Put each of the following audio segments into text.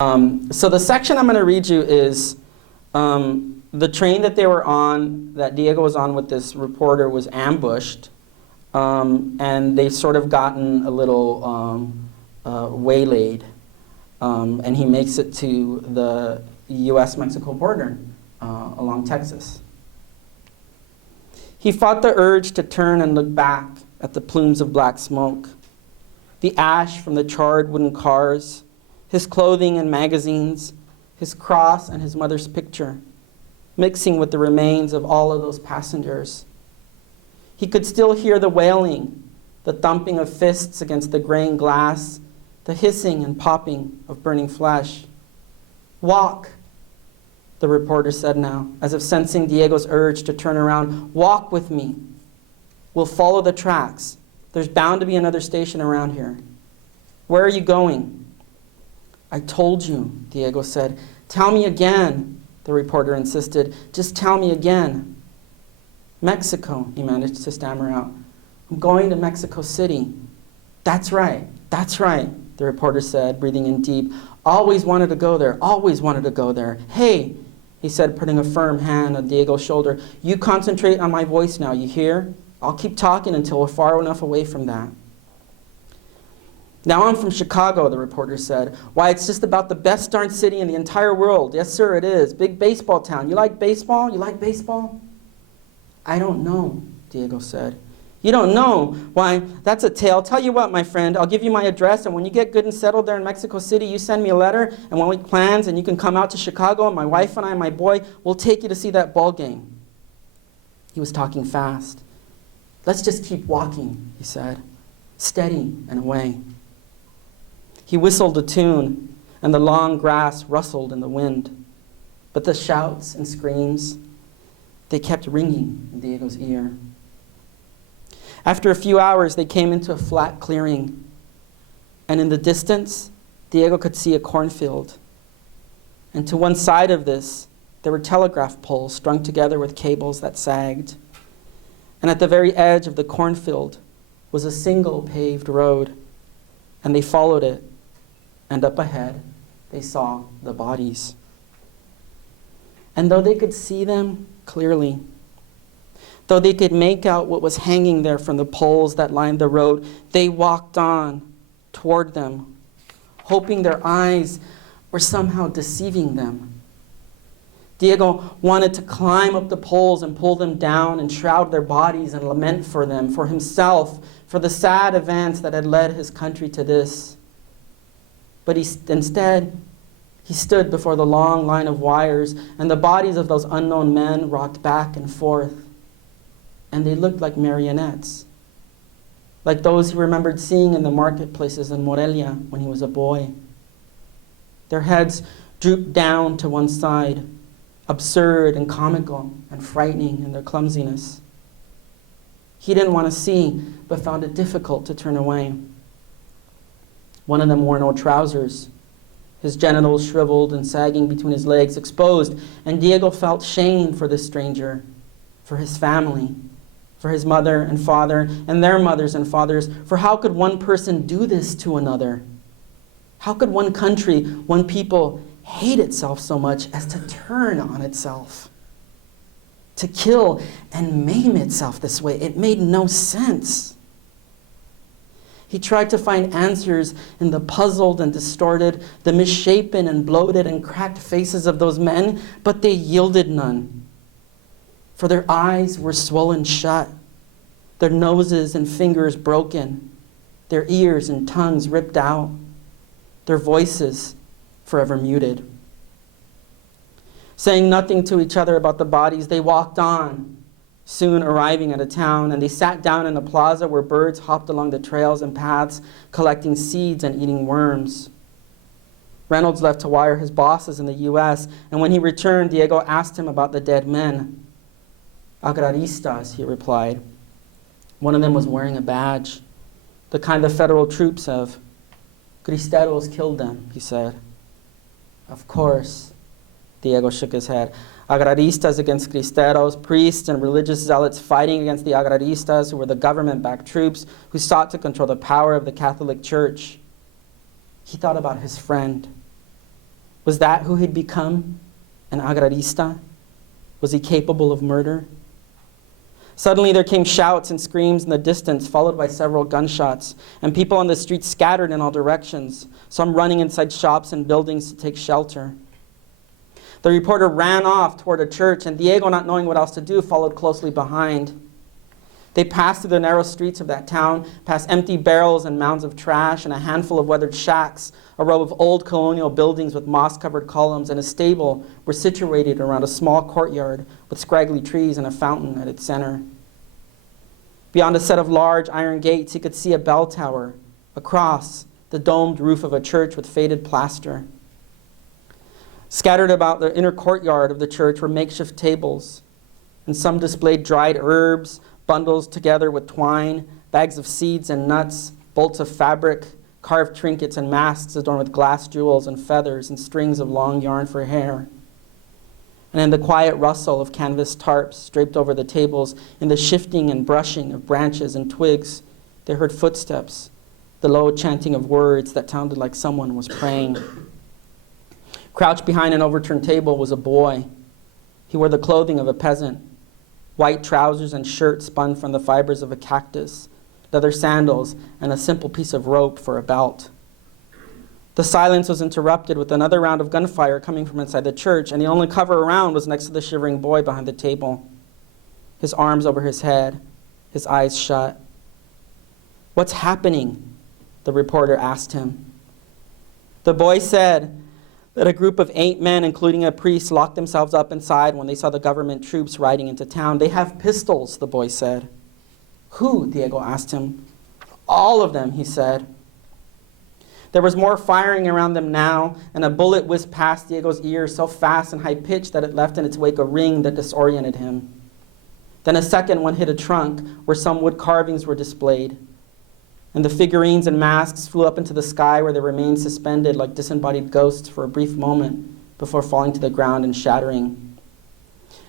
So the section I'm going to read you is the train that they were on, that Diego was on with this reporter, was ambushed, and they sort of gotten a little waylaid, and he makes it to the U.S.-Mexico border along Texas. He fought the urge to turn and look back at the plumes of black smoke, the ash from the charred wooden cars, his clothing and magazines, his cross and his mother's picture, mixing with the remains of all of those passengers. He could still hear the wailing, the thumping of fists against the graying glass, the hissing and popping of burning flesh. "Walk," the reporter said now, as if sensing Diego's urge to turn around. "Walk with me. We'll follow the tracks. There's bound to be another station around here. Where are you going?" "I told you," Diego said. "Tell me again," the reporter insisted. "Just tell me again." "Mexico," he managed to stammer out. "I'm going to Mexico City." That's right, the reporter said, breathing in deep. "Always wanted to go there, always wanted to go there. Hey," he said, putting a firm hand on Diego's shoulder, "you concentrate on my voice now, you hear? I'll keep talking until we're far enough away from that." "Now I'm from Chicago," the reporter said. "Why, it's just about the best darn city in the entire world. Yes, sir, it is. Big baseball town. You like baseball? You like baseball?" "I don't know," Diego said. "You don't know? Why, that's a tale. Tell you what, my friend, I'll give you my address, and when you get good and settled there in Mexico City, you send me a letter, and we'll make plans, and you can come out to Chicago, and my wife and I and my boy, we'll take you to see that ball game." He was talking fast. "Let's just keep walking," he said, steady and away. He whistled a tune, and the long grass rustled in the wind. But the shouts and screams, they kept ringing in Diego's ear. After a few hours, they came into a flat clearing, and in the distance, Diego could see a cornfield. And to one side of this, there were telegraph poles strung together with cables that sagged. And at the very edge of the cornfield was a single paved road, and they followed it. And up ahead, they saw the bodies. And though they could see them clearly, though they could make out what was hanging there from the poles that lined the road, they walked on toward them, hoping their eyes were somehow deceiving them. Diego wanted to climb up the poles and pull them down and shroud their bodies and lament for them, for himself, for the sad events that had led his country to this. But instead, he stood before the long line of wires, and the bodies of those unknown men rocked back and forth. And they looked like marionettes, like those he remembered seeing in the marketplaces in Morelia when he was a boy. Their heads drooped down to one side, absurd and comical and frightening in their clumsiness. He didn't want to see, but found it difficult to turn away. One of them wore no trousers, his genitals shriveled and sagging between his legs, exposed, and Diego felt shame for this stranger, for his family, for his mother and father, and their mothers and fathers, for how could one person do this to another? How could one country, one people, hate itself so much as to turn on itself? To kill and maim itself this way, it made no sense. He tried to find answers in the puzzled and distorted, the misshapen and bloated and cracked faces of those men, but they yielded none. For their eyes were swollen shut, their noses and fingers broken, their ears and tongues ripped out, their voices forever muted. Saying nothing to each other about the bodies, they walked on, soon arriving at a town, and they sat down in a plaza where birds hopped along the trails and paths, collecting seeds and eating worms. Reynolds left to wire his bosses in the U.S., and when he returned, Diego asked him about the dead men. "Agraristas," he replied. One of them was wearing a badge, the kind the federal troops have. "Cristeros killed them," he said. "Of course," Diego shook his head. Agraristas against Cristeros, priests and religious zealots fighting against the Agraristas, who were the government-backed troops who sought to control the power of the Catholic Church. He thought about his friend. Was that who he'd become? An agrarista? Was he capable of murder? Suddenly there came shouts and screams in the distance, followed by several gunshots, and people on the street scattered in all directions, some running inside shops and buildings to take shelter. The reporter ran off toward a church, and Diego, not knowing what else to do, followed closely behind. They passed through the narrow streets of that town, past empty barrels and mounds of trash and a handful of weathered shacks. A row of old colonial buildings with moss-covered columns and a stable were situated around a small courtyard with scraggly trees and a fountain at its center. Beyond a set of large iron gates, he could see a bell tower, a cross, the domed roof of a church with faded plaster. Scattered about the inner courtyard of the church were makeshift tables, and some displayed dried herbs, bundles together with twine, bags of seeds and nuts, bolts of fabric, carved trinkets and masks adorned with glass jewels and feathers and strings of long yarn for hair. And in the quiet rustle of canvas tarps draped over the tables, in the shifting and brushing of branches and twigs, they heard footsteps, the low chanting of words that sounded like someone was praying. Crouched behind an overturned table was a boy. He wore the clothing of a peasant, white trousers and shirt spun from the fibers of a cactus, leather sandals, and a simple piece of rope for a belt. The silence was interrupted with another round of gunfire coming from inside the church, and the only cover around was next to the shivering boy behind the table, his arms over his head, his eyes shut. "What's happening?" the reporter asked him. The boy said that a group of 8 men, including a priest, locked themselves up inside when they saw the government troops riding into town. "They have pistols," the boy said. "Who?" Diego asked him. "All of them," he said. There was more firing around them now, and a bullet whizzed past Diego's ear so fast and high-pitched that it left in its wake a ring that disoriented him. Then a second one hit a trunk where some wood carvings were displayed, and the figurines and masks flew up into the sky where they remained suspended like disembodied ghosts for a brief moment before falling to the ground and shattering.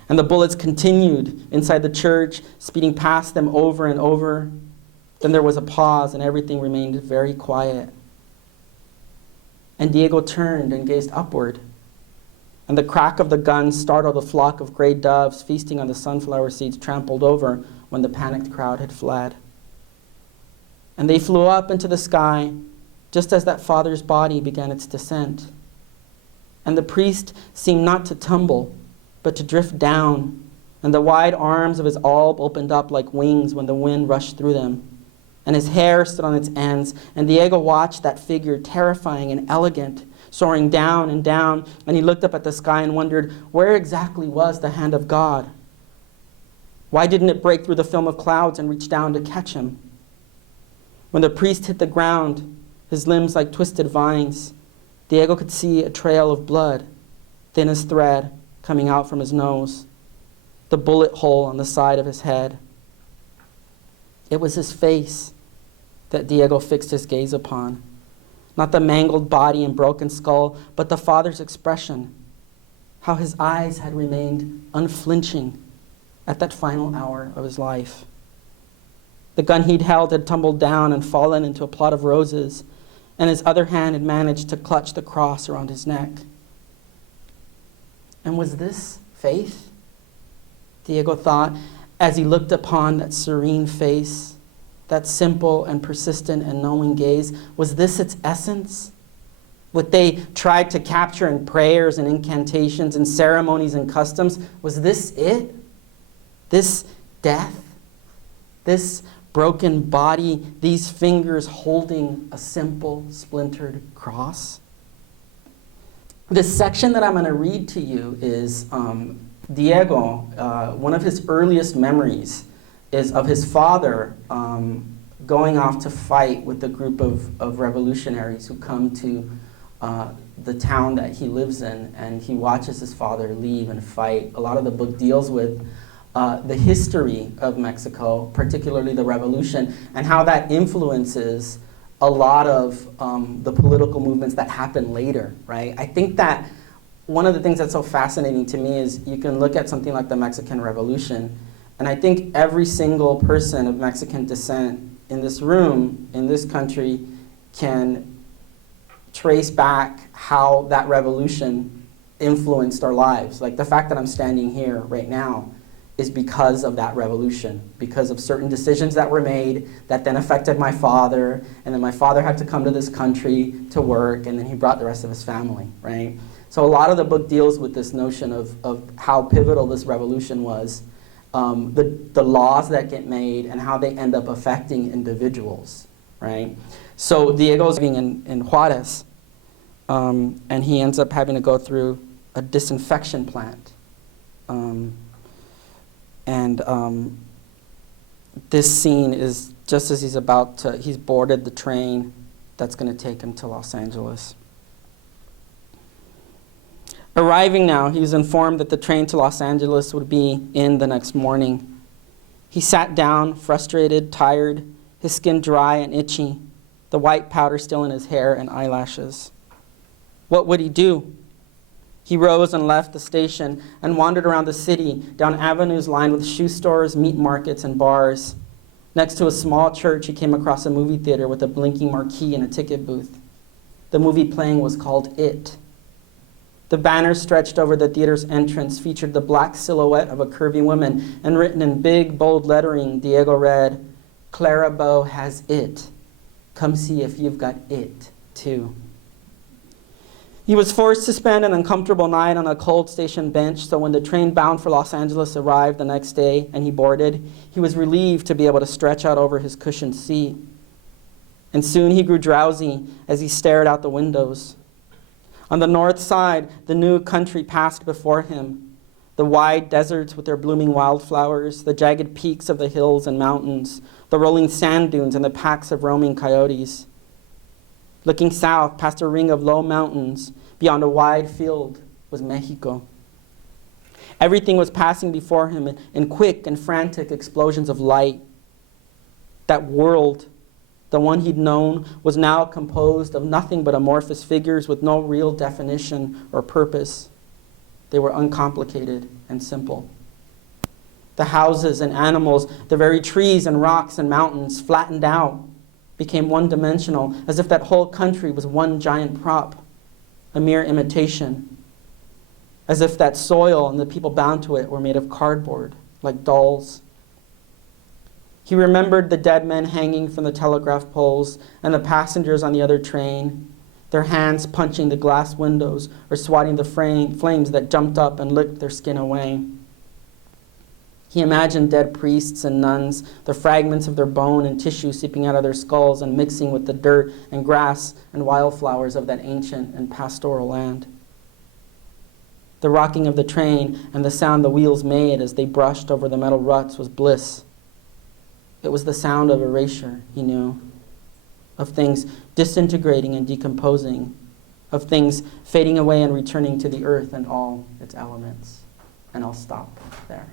And the bullets continued inside the church, speeding past them over and over. Then there was a pause, and everything remained very quiet. And Diego turned and gazed upward, and the crack of the gun startled a flock of gray doves feasting on the sunflower seeds trampled over when the panicked crowd had fled. And they flew up into the sky just as that father's body began its descent. And the priest seemed not to tumble, but to drift down, and the wide arms of his alb opened up like wings when the wind rushed through them. And his hair stood on its ends, and Diego watched that figure, terrifying and elegant, soaring down and down, and he looked up at the sky and wondered, where exactly was the hand of God? Why didn't it break through the film of clouds and reach down to catch him? When the priest hit the ground, his limbs like twisted vines, Diego could see a trail of blood, thin as thread, coming out from his nose, the bullet hole on the side of his head. It was his face that Diego fixed his gaze upon, not the mangled body and broken skull, but the father's expression, how his eyes had remained unflinching at that final hour of his life. The gun he'd held had tumbled down and fallen into a plot of roses, and his other hand had managed to clutch the cross around his neck. And was this faith? Diego thought, as he looked upon that serene face, that simple and persistent and knowing gaze. Was this its essence? What they tried to capture in prayers and incantations and ceremonies and customs, was this it? This death? This broken body, these fingers holding a simple splintered cross? This section that I'm going to read to you is Diego, one of his earliest memories is of his father going off to fight with a group of revolutionaries who come to the town that he lives in, and he watches his father leave and fight. A lot of the book deals with the history of Mexico, particularly the revolution, and how that influences a lot of the political movements that happen later, right? I think that one of the things that's so fascinating to me is you can look at something like the Mexican Revolution, and I think every single person of Mexican descent in this room, in this country, can trace back how that revolution influenced our lives. Like the fact that I'm standing here right now is because of that revolution, because of certain decisions that were made that then affected my father, and then my father had to come to this country to work, and then he brought the rest of his family, right? So a lot of the book deals with this notion of how pivotal this revolution was, the laws that get made, and how they end up affecting individuals, right? So Diego's living in Juarez, and he ends up having to go through a disinfection plant. This scene is just as he's boarded the train that's going to take him to Los Angeles. Arriving now, he was informed that the train to Los Angeles would be in the next morning. He sat down, frustrated, tired, his skin dry and itchy, the white powder still in his hair and eyelashes. What would he do? He rose and left the station and wandered around the city, down avenues lined with shoe stores, meat markets, and bars. Next to a small church, he came across a movie theater with a blinking marquee and a ticket booth. The movie playing was called It. The banner stretched over the theater's entrance featured the black silhouette of a curvy woman, and written in big, bold lettering, Diego read, "Clara Bow has it. Come see if you've got it, too." He was forced to spend an uncomfortable night on a cold station bench, so when the train bound for Los Angeles arrived the next day and he boarded, he was relieved to be able to stretch out over his cushioned seat. And soon he grew drowsy as he stared out the windows. On the north side, the new country passed before him, the wide deserts with their blooming wildflowers, the jagged peaks of the hills and mountains, the rolling sand dunes and the packs of roaming coyotes. Looking south, past a ring of low mountains, beyond a wide field, was Mexico. Everything was passing before him in quick and frantic explosions of light. That world, the one he'd known, was now composed of nothing but amorphous figures with no real definition or purpose. They were uncomplicated and simple. The houses and animals, the very trees and rocks and mountains flattened out, became one-dimensional, as if that whole country was one giant prop, a mere imitation, as if that soil and the people bound to it were made of cardboard, like dolls. He remembered the dead men hanging from the telegraph poles and the passengers on the other train, their hands punching the glass windows or swatting the flames that jumped up and licked their skin away. He imagined dead priests and nuns, the fragments of their bone and tissue seeping out of their skulls and mixing with the dirt and grass and wildflowers of that ancient and pastoral land. The rocking of the train and the sound the wheels made as they brushed over the metal ruts was bliss. It was the sound of erasure, he knew, of things disintegrating and decomposing, of things fading away and returning to the earth and all its elements. And I'll stop there.